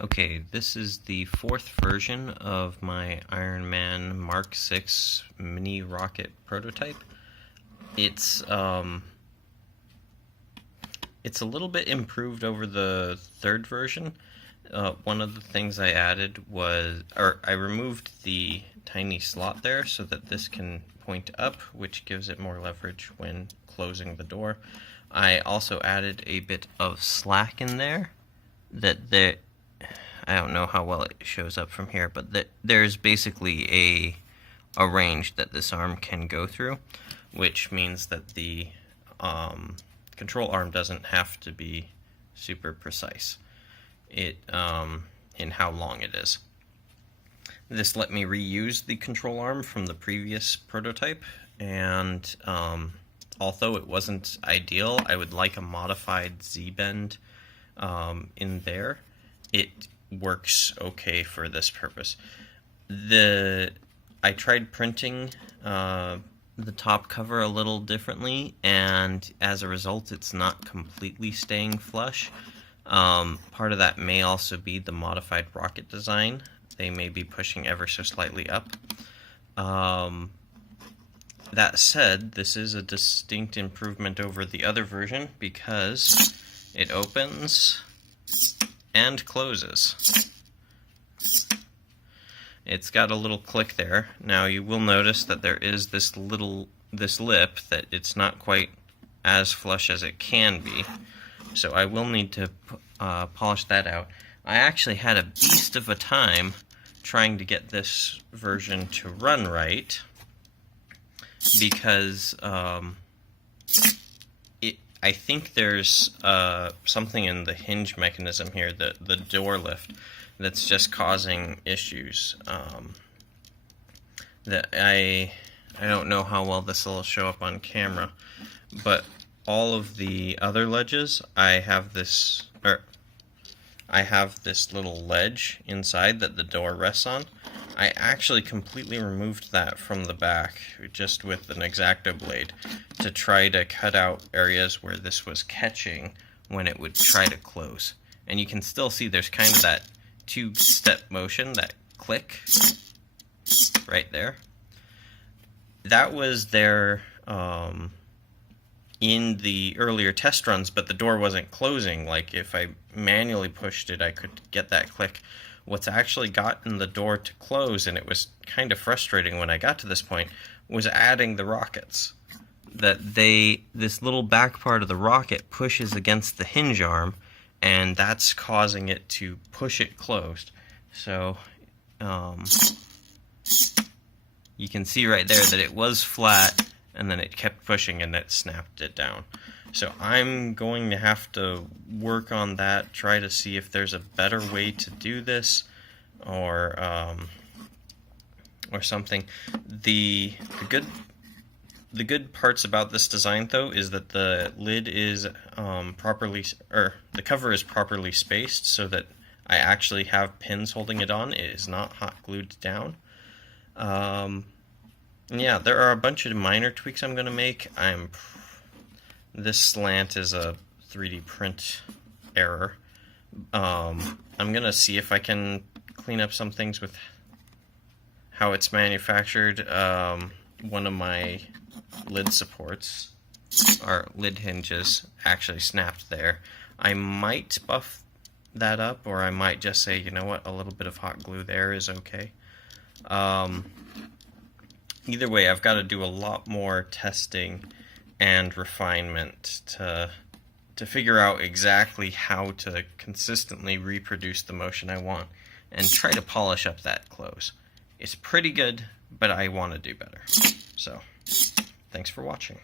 Okay, this is the fourth version of my Iron Man Mark 6 mini rocket prototype. It's a little bit improved over the third version. One of the things I added was, I removed the tiny slot there so that this can point up, which gives it more leverage when closing the door. I also added a bit of slack in there I don't know how well it shows up from here, but there's basically a range that this arm can go through, which means that the control arm doesn't have to be super precise in how long it is. This let me reuse the control arm from the previous prototype, and although it wasn't ideal, I would like a modified Z-bend in there. It works okay for this purpose. I tried printing the top cover a little differently, and as a result it's not completely staying flush. Part of that may also be the modified rocket design. They may be pushing ever so slightly up. That said, this is a distinct improvement over the other version because it opens and closes. It's got a little click there. Now you will notice that there is this lip that it's not quite as flush as it can be, so I will need to polish that out. I actually had a beast of a time trying to get this version to run right because I think there's something in the hinge mechanism here, the door lift, that's just causing issues. That I don't know how well this will show up on camera, but all of the other ledges, I have this little ledge inside that the door rests on. I actually completely removed that from the back just with an X-Acto blade to try to cut out areas where this was catching when it would try to close. And you can still see there's kind of that two-step motion, that click right there. That was there in the earlier test runs, but the door wasn't closing. Like if I manually pushed it, I could get that click. What's actually gotten the door to close, and it was kind of frustrating when I got to this point, was adding the rockets. This little back part of the rocket pushes against the hinge arm, and that's causing it to push it closed. So you can see right there that it was flat, and then it kept pushing and it snapped it down. So I'm going to have to work on that, try to see if there's a better way to do this, or something. The good parts about this design, though, is that the lid is the cover is properly spaced, so that I actually have pins holding it on. It is not hot glued down. Yeah, there are a bunch of minor tweaks I'm going to make. This slant is a 3D print error. I'm going to see if I can clean up some things with how it's manufactured. One of my lid supports, or lid hinges, actually snapped there. I might buff that up, or I might just say, you know what, a little bit of hot glue there is okay. Either way, I've got to do a lot more testing and refinement to figure out exactly how to consistently reproduce the motion I want and try to polish up that close. It's pretty good, but I want to do better. So, thanks for watching.